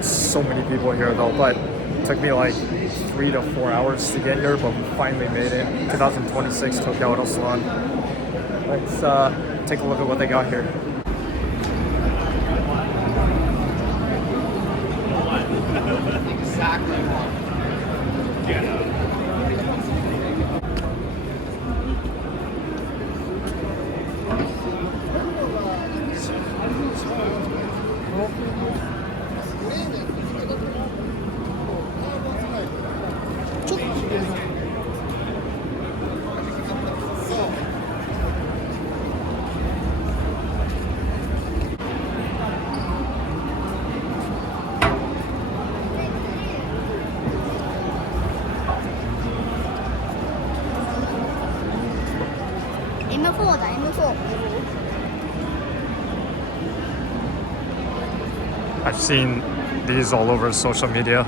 so many people here though, but it took me like 3 to 4 hours to get here, but we finally made it. 2026 Tokyo Auto Salon. Let's take a look at what they got here. Exactly. Yeah. M4 だ M4 I've seen these all over social media.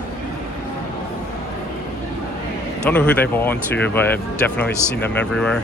Don't know who they belong to, but I've definitely seen them everywhere.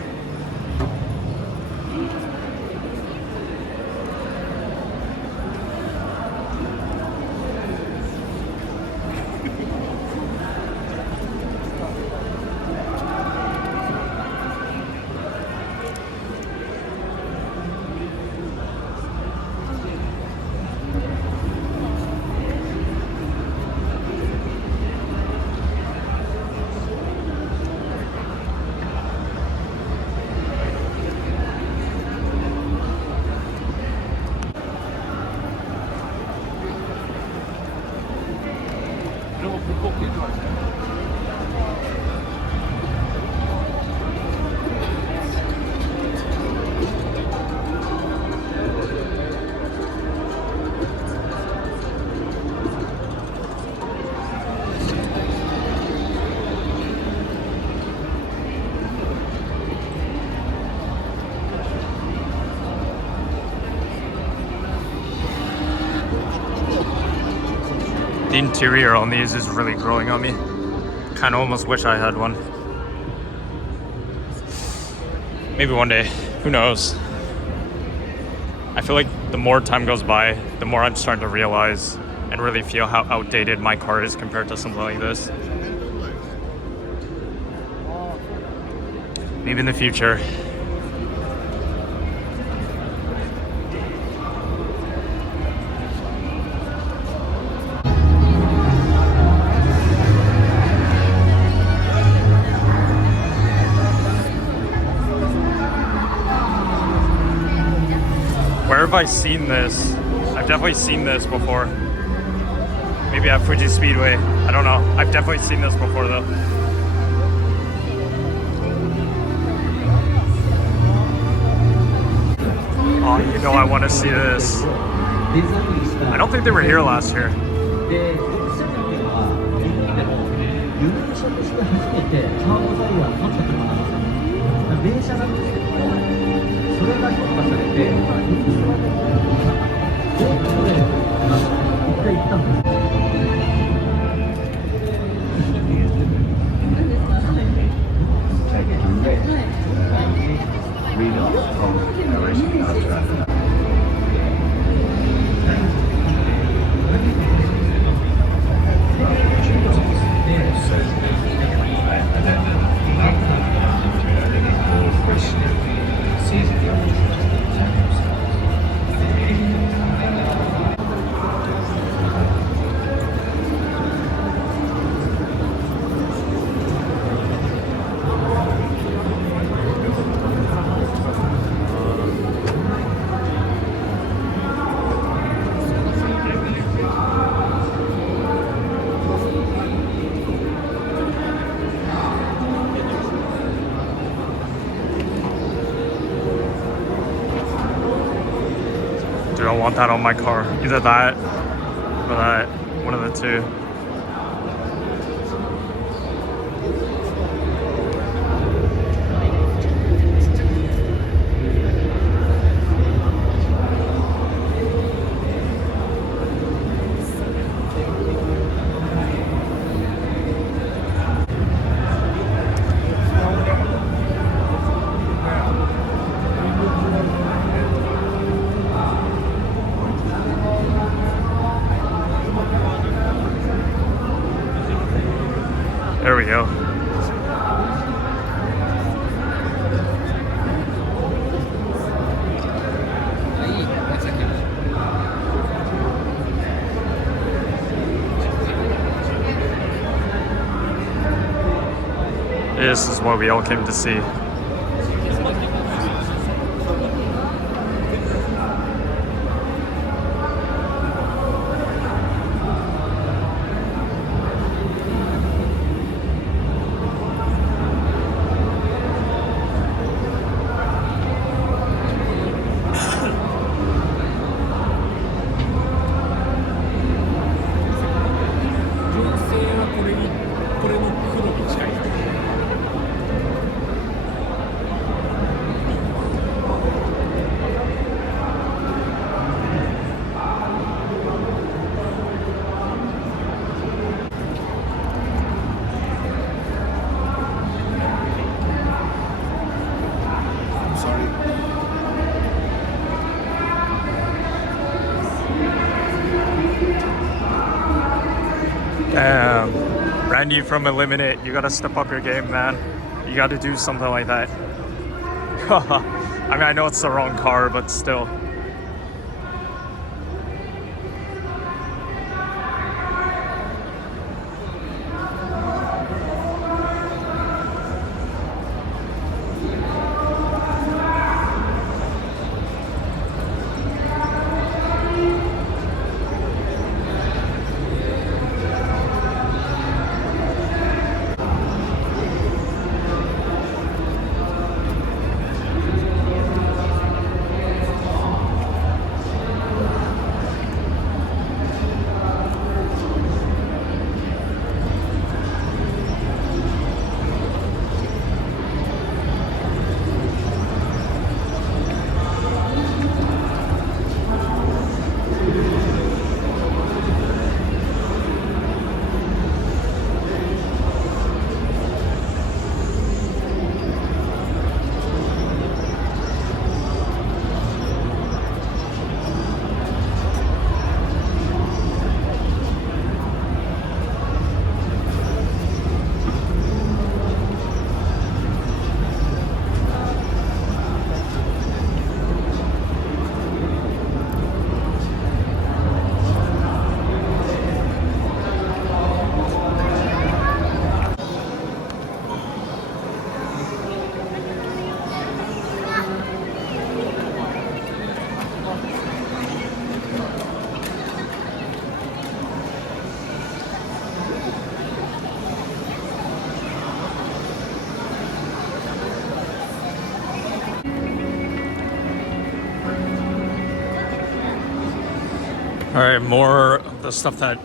The interior on these is really growing on me. Kind of almost wish I had one. Maybe one day, who knows? I feel like the more time goes by, the more I'm starting to realize and really feel how outdated my car is compared to something like this. Maybe in the future. Where have I seen this? I've definitely seen this before. Maybe at Fuji Speedway. I don't know. I've definitely seen this before though. Oh, you know I want to see this. I don't think they were here last year. Dude, I want that on my car. Either that or that. One of the two. There we go. This is what we all came to see. Damn. Randy from Eliminate, you gotta step up your game, man. You gotta do something like that. I mean, I know it's the wrong car, but still. All right, more of the stuff that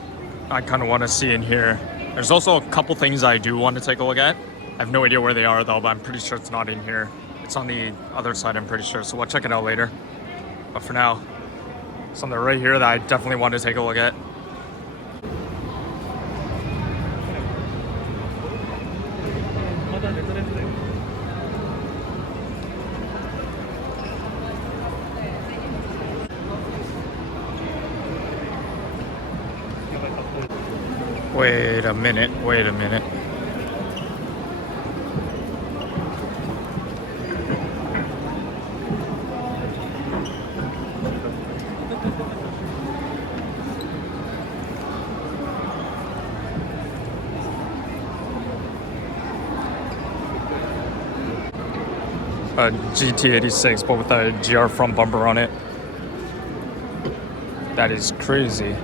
I kind of want to see in here. There's also a couple things I do want to take a look at. I have no idea where they are though, but I'm pretty sure it's not in here. It's on the other side, I'm pretty sure, so we'll check it out later. But for now, something right here that I definitely want to take a look at. Wait a minute. A GT86, but with a GR front bumper on it. That is crazy.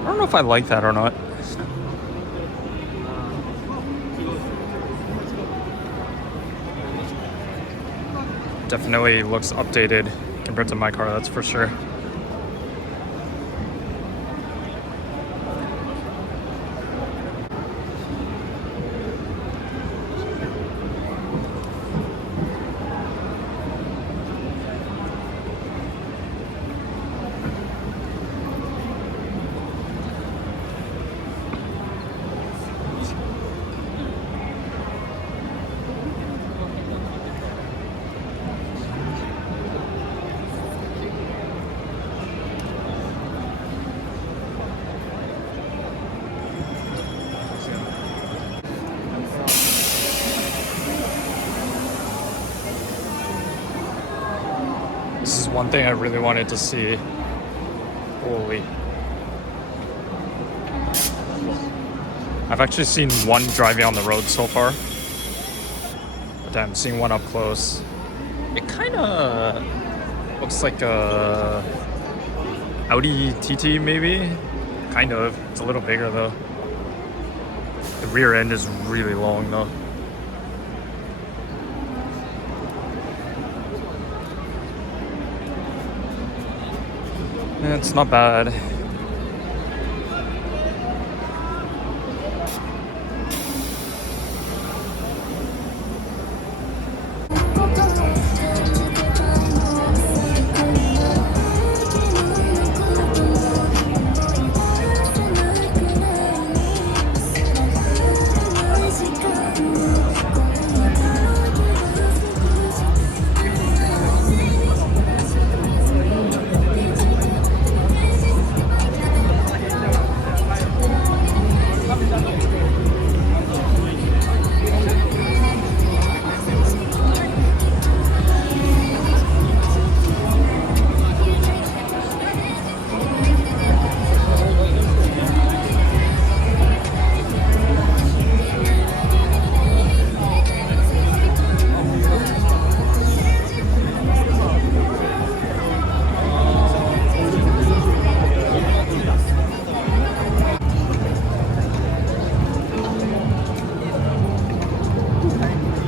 I don't know if I like that or not. Definitely looks updated compared to my car, that's for sure. one thing I really wanted to see. Holy. I've actually seen one driving on the road so far. But I'm seeing one up close. It kind of looks like a Audi TT maybe? Kind of. It's a little bigger though. The rear end is really long though. Yeah, it's not bad.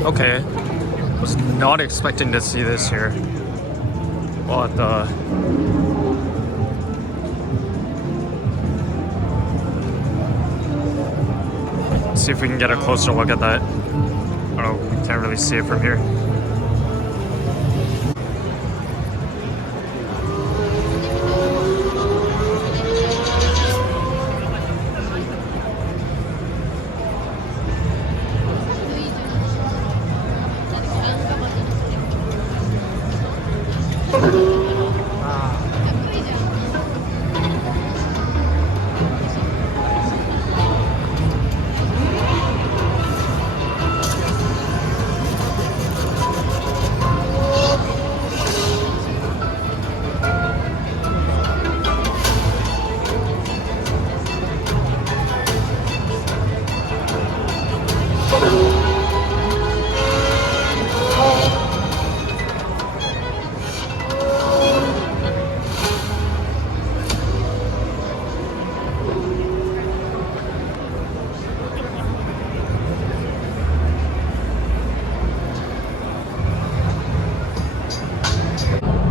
Okay, was not expecting to see this here. But see if we can get a closer look at that. I don't know, we can't really see it from here.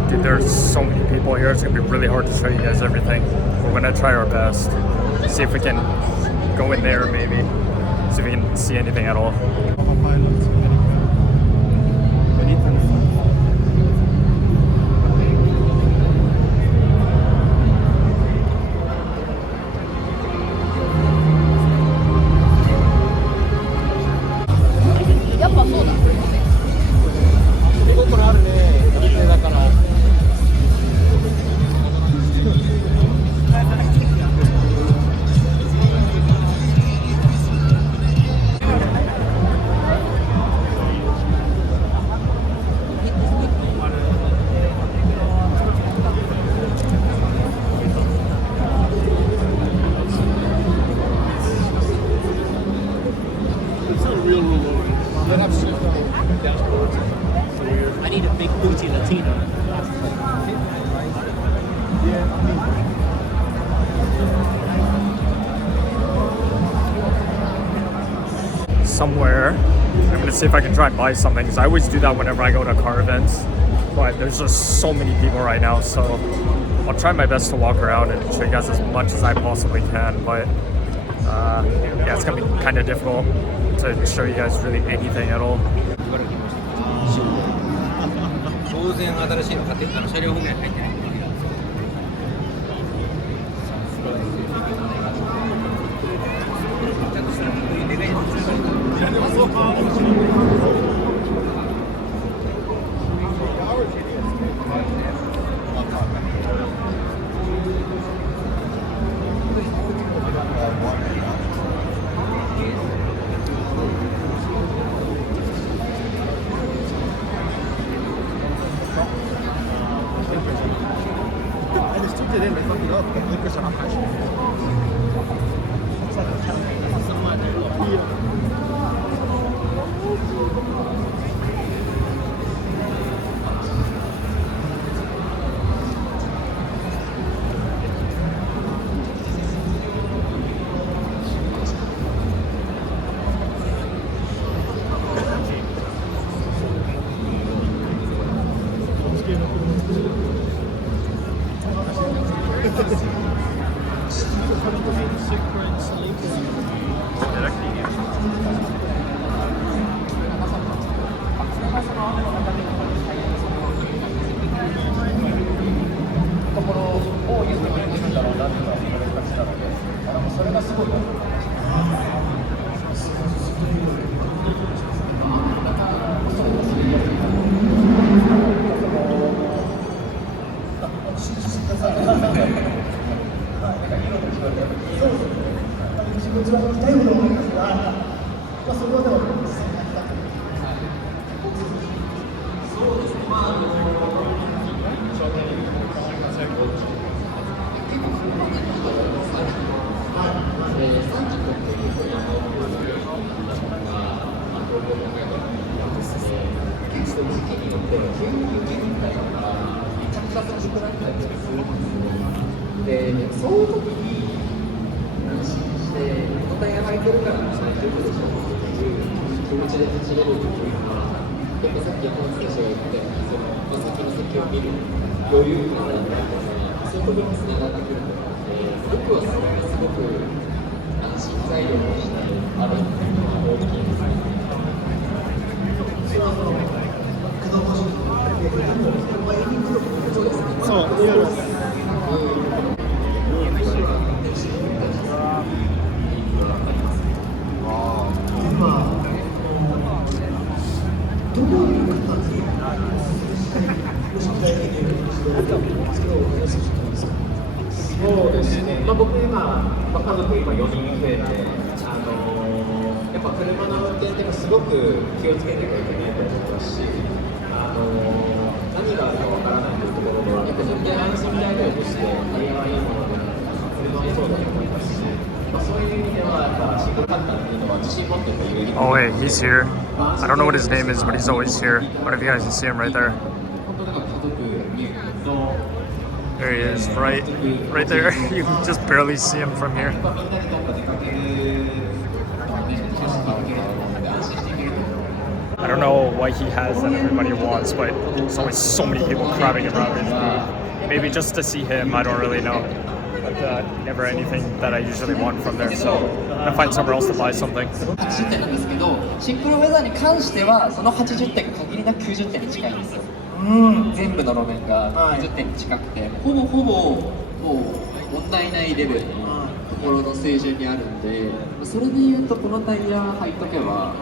Dude, there's so many people here. It's gonna be really hard to show you guys everything. We're gonna try our best. See if we can go in there maybe. See if we can see anything at all. I need a big booty Latino. Somewhere, I'm gonna see if I can try and buy something because I always do that whenever I go to car events. But there's just so many people right now, so I'll try my best to walk around and show you guys as much as I possibly can. But yeah, it's gonna be kind of difficult to show you guys really anything at all. 当然新しいの買って車両保険入ってない。ちゃんとしたでかいやつ。で、そういう時に安心して答えが入ってるから大丈夫でしょっていう気持ちで走れるっていうのは、やっぱさっき山本選手が言ってその、先の先を見る余裕があるとか、そういうところにつながってくると思うので、僕はそれがすごく安心材料としてあるっていうのは大きいですね。そう、いろいろ。そうですね、僕今、家族今4人増えて、やっぱ車の運転ってすごく気をつけていかなきゃいけないと思いますし、何があるかわからないというところでは、やっぱ全然安心材料として、タイヤはいいもので、車もそうだと思いますし、そういう意味では、やっぱシングルカッターっていうのは自信持ってる有利。Oh wait, he's here. I don't know what his name is, but he's always here. What if you guys can see him right there? There he is, right there. You can just barely see him from here. I don't know what he has that everybody wants, but there's always so many people crowding around his booth. Maybe just to see him, I don't really know. But never anything that I usually want from there, so I'm gonna find somewhere else to buy something. 80点なんですけど、シンクロウェザーに関してはその80点が限りなく90点に近いんですよ。全部の路面が90点に近くて、ほぼもう問題ないレベルのところの水準にあるんで、それで言うとこのタイヤ履いとけば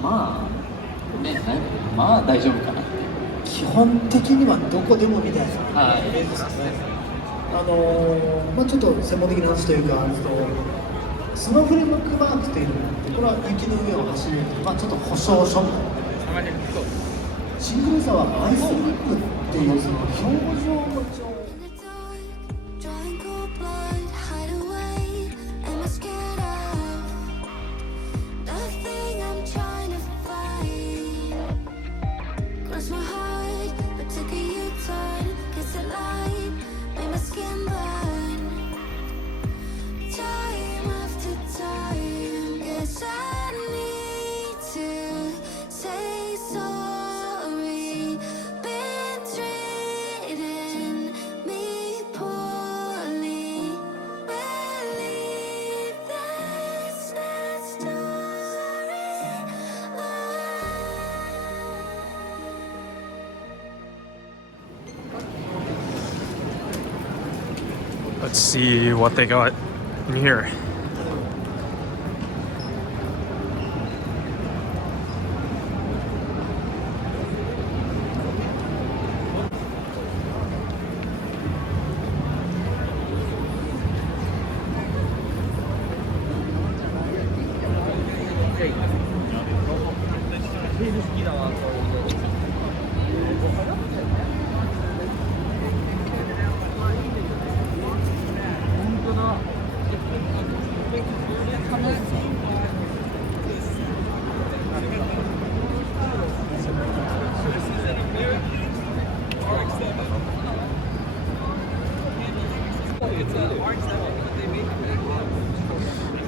まあ大丈夫かなって。基本的にはどこでもみたいなイメージですね。ちょっと専門的な話というか、スノーフレームマークというのがあって、これは雪の上を走る、ちょっと保証書みたいな。シングルウェザーはアイスリップっていうその表情のLet's see what they got in here.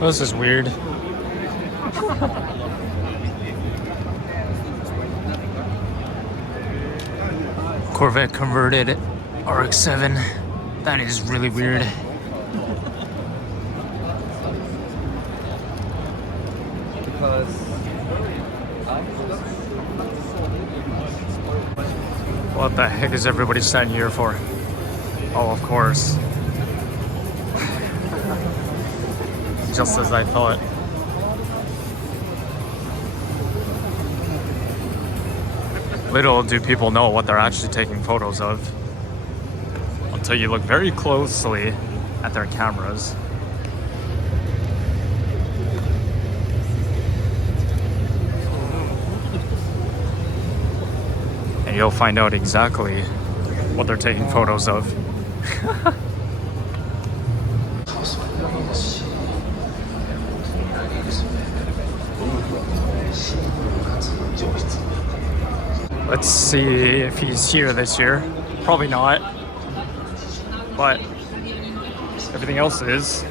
This is weird. Corvette converted RX-7. That is really weird. Because What the heck is everybody standing here for? Oh, of course. Just as I thought. Little do people know what they're actually taking photos of until you look very closely at their cameras. And you'll find out exactly what they're taking photos of. Let's see if he's here this year. Probably not. But everything else is.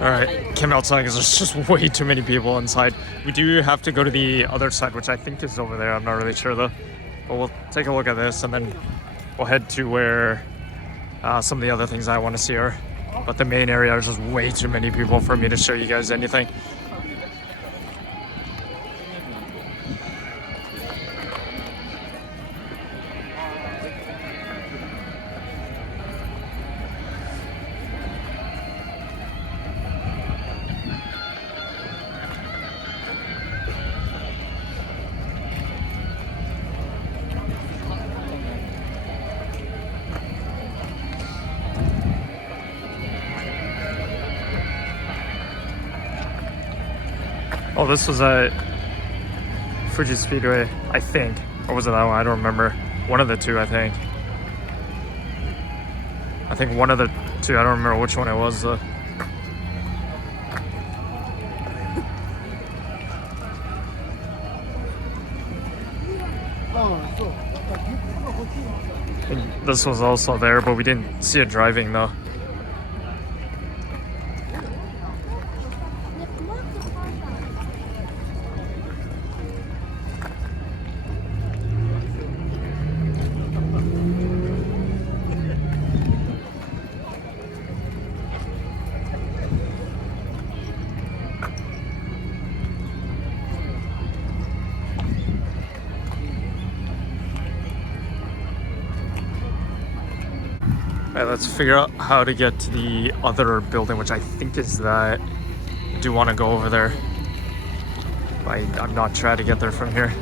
Alright, came outside because there's just way too many people inside. We do have to go to the other side, which I think is over there. I'm not really sure though. But we'll take a look at this and then we'll head to where some of the other things I want to see are. But the main area is just way too many people for me to show you guys anything. Oh, this was at Fuji Speedway, I think. Or was it that one? I don't remember. One of the two, I think. I think one of the two. I don't remember which one it was, though. I think this was also there, but we didn't see it driving, though. Alright, let's figure out how to get to the other building, which I think is that. I do want to go over there. I'm not trying to get there from here.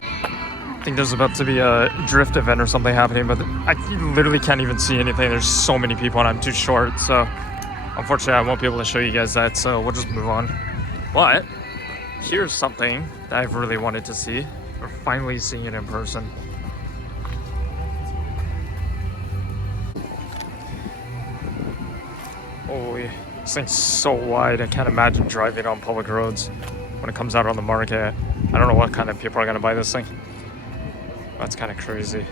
I think there's about to be a drift event or something happening, but I literally can't even see anything. There's so many people and I'm too short, so unfortunately I won't be able to show you guys that, so we'll just move on. But here's something that I've really wanted to see. We're finally seeing it in person. Holy, this thing's so wide. I can't imagine driving on public roads when it comes out on the market. I don't know what kind of people are gonna buy this thing. That's kind of crazy.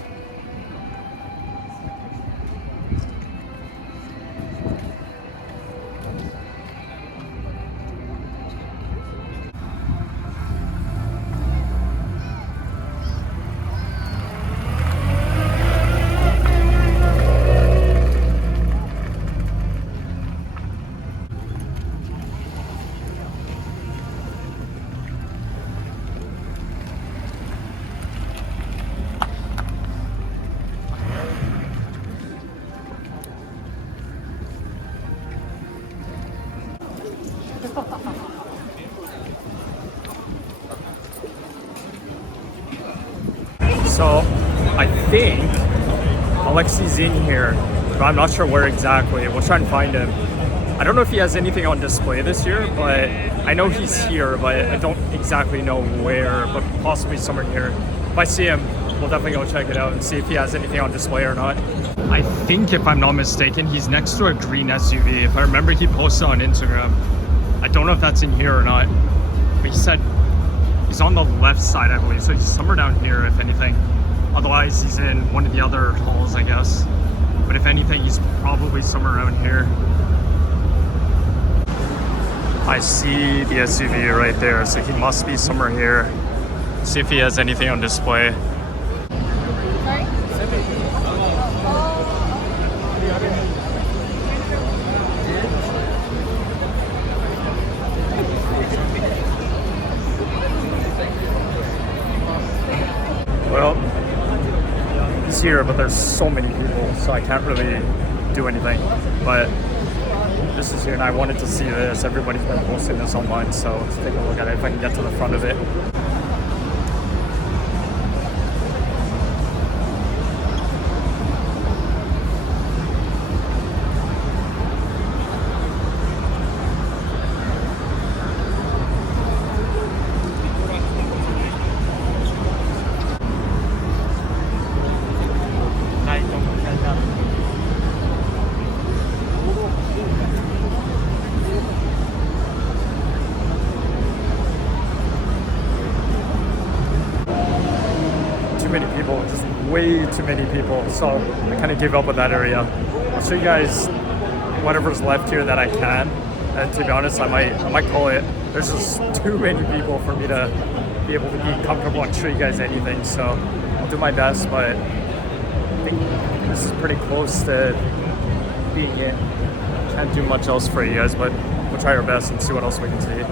So I think Alexi's in here, but I'm not sure where exactly. We'll try and find him. I don't know if he has anything on display this year, but I know he's here, but I don't exactly know where, but possibly somewhere here. If I see him, we'll definitely go check it out and see if he has anything on display or not. I think, if I'm not mistaken, he's next to a green SUV. If I remember, he posted on Instagram. I don't know if that's in here or not, but he said he's on the left side, I believe, so he's somewhere down here, if anything. Otherwise, he's in one of the other halls, I guess. But if anything, he's probably somewhere around here. I see the SUV right there, so he must be somewhere here. See if he has anything on display. Sorry? Well, he's here, but there's so many people, so I can't really do anything. But this is here, and I wanted to see this. Everybody's been posting this online, so let's take a look at it if I can get to the front of it. Many people, just way too many people, so I kind of gave up with that area. I'll show you guys whatever's left here that I can, and to be honest, I might call it. There's just too many people for me to be able to be comfortable and show you guys anything, so I'll do my best, but I think this is pretty close to being it. Can't do much else for you guys, but we'll try our best and see what else we can see.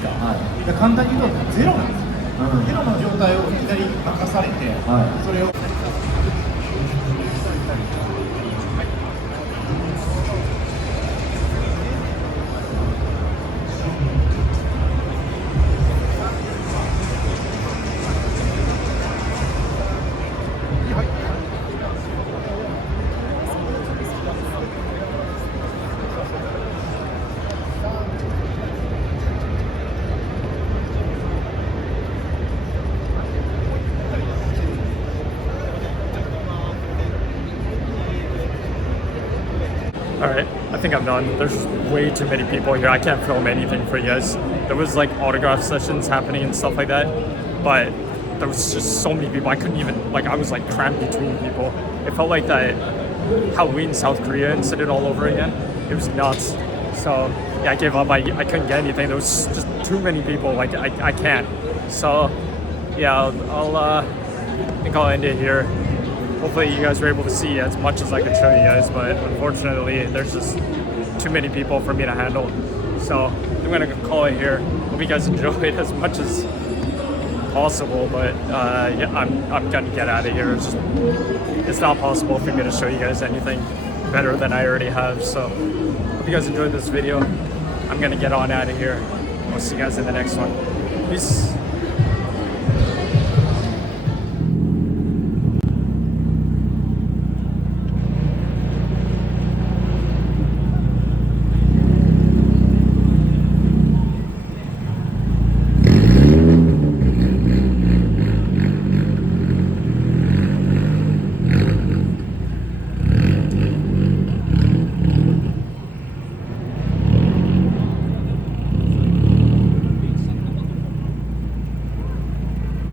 ですか、はい、で簡単に言うとゼロなんですよ、ゼロの状態をいきなり任されて、それをAlright, I think I'm done. There's way too many people here. I can't film anything for you guys. There was like autograph sessions happening and stuff like that, but there was just so many people. I couldn't even, like, I was like crammed between people. It felt like that Halloween South Korea incident all over again. It was nuts. So yeah, I gave up. I couldn't get anything. There was just too many people. Like I can't. So yeah, I think I'll end it here. Hopefully you guys were able to see as much as I could show you guys, but unfortunately there's just too many people for me to handle. So I'm gonna call it here. Hope you guys enjoyed as much as possible, but yeah, I'm gonna get out of here. It's not possible for me to show you guys anything better than I already have. So hope you guys enjoyed this video. I'm gonna get on out of here. I'll see you guys in the next one. Peace.